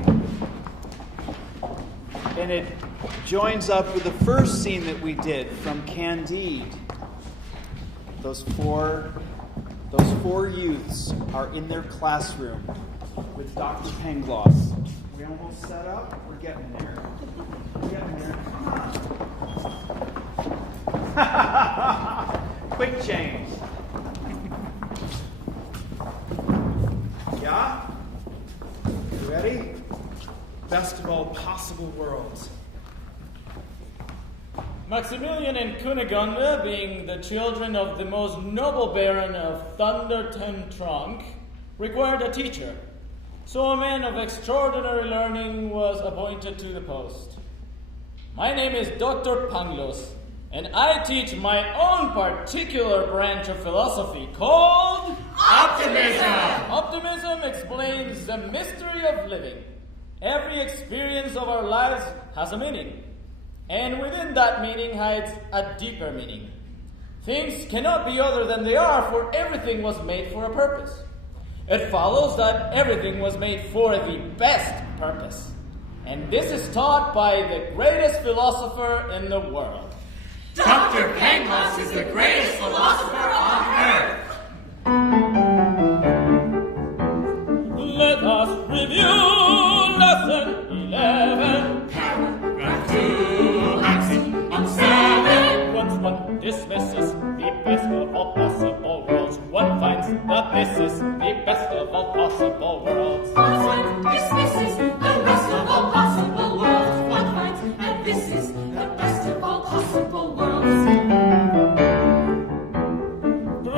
And it joins up with the first scene that we did from Candide. Those four youths are in their classroom with Dr. Pangloss. We almost set up? We're getting there. We're getting there. Come on. Quick change. Yeah? You ready? Best of all possible worlds. Maximilian and Cunegonde, being the children of the most noble baron of Thunder Tronk, required a teacher. So a man of extraordinary learning was appointed to the post. My name is Dr. Pangloss, and I teach my own particular branch of philosophy called Optimism! Optimism explains the mystery of living. Every experience of our lives has a meaning, and within that meaning hides a deeper meaning. Things cannot be other than they are, for everything was made for a purpose. It follows that everything was made for the best purpose. And this is taught by the greatest philosopher in the world. Dr. Pangloss is the greatest philosopher on earth! Let us review lesson 11. Paragraph 2, axiom 7. Once one dismisses the best of all possible worlds, one finds that this is the best of all possible worlds. Once one dismisses the rest of all possible worlds, one finds that this is the best of all possible worlds.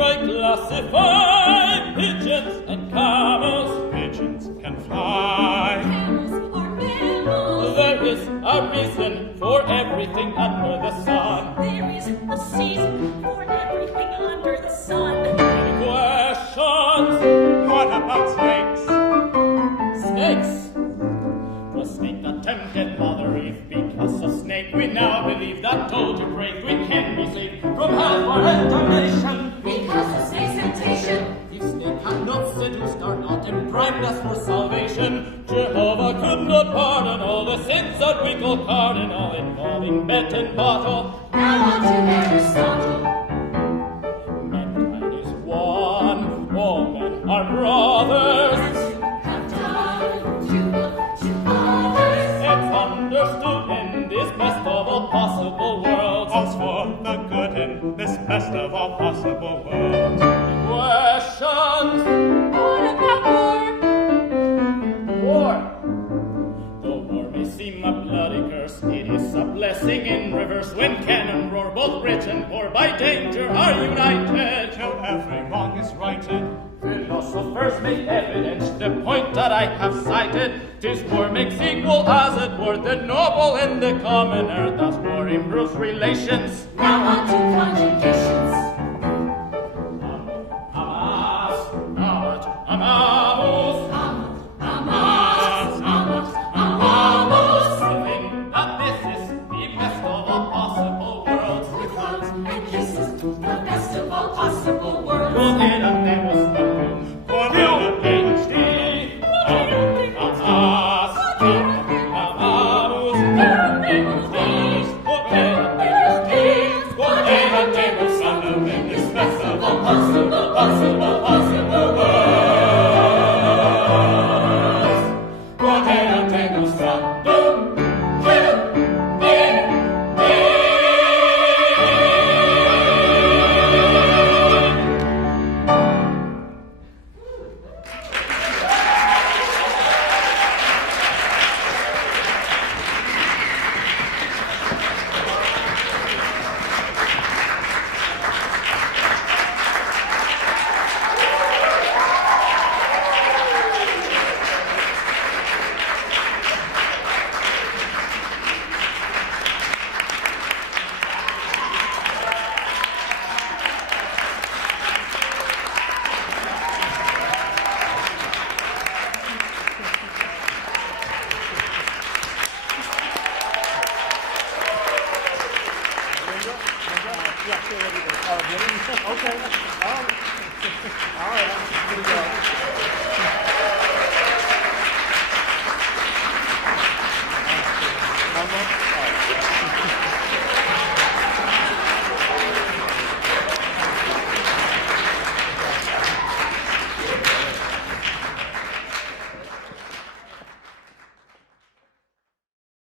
I classify pigeons and camels. Pigeons can fly. Camels are mammals. There is a reason for everything under the sun. There is a season for everything under the sun. Any questions? What about snakes? Snakes. The snake that tempted Mother Eve, because a snake we now believe that told you brave we can be saved from hellfire and damnation. Because the snake's temptation. If snake had not seduced our lot and primed us for salvation, Jehovah could not pardon all the sins that we call cardinal, involving bet and bottle. Now on to Aristotle. Mankind is one, all men are brothers. Have done to others. It's understood in this best of all possible worlds. All's for the good in this best of all possible worlds. Questions? What about war? War. Though war may seem a bloody curse, it is a blessing in reverse. When cannon roar, both rich and poor by danger are united. Till every wrong is righted. Philosophers make evidence the point that I have cited. 'Tis war makes equal as it were the noble and the commoner. Thus war improves relations. Now on to conjugations. Amas, amat, amamus. Amas, amas, amamos. Proving that this is the best of all possible worlds. With hugs and kisses, the best of all possible worlds. Good in a demonstration. For you, PhD. Amas, amamus. Okay. All right. Here we go.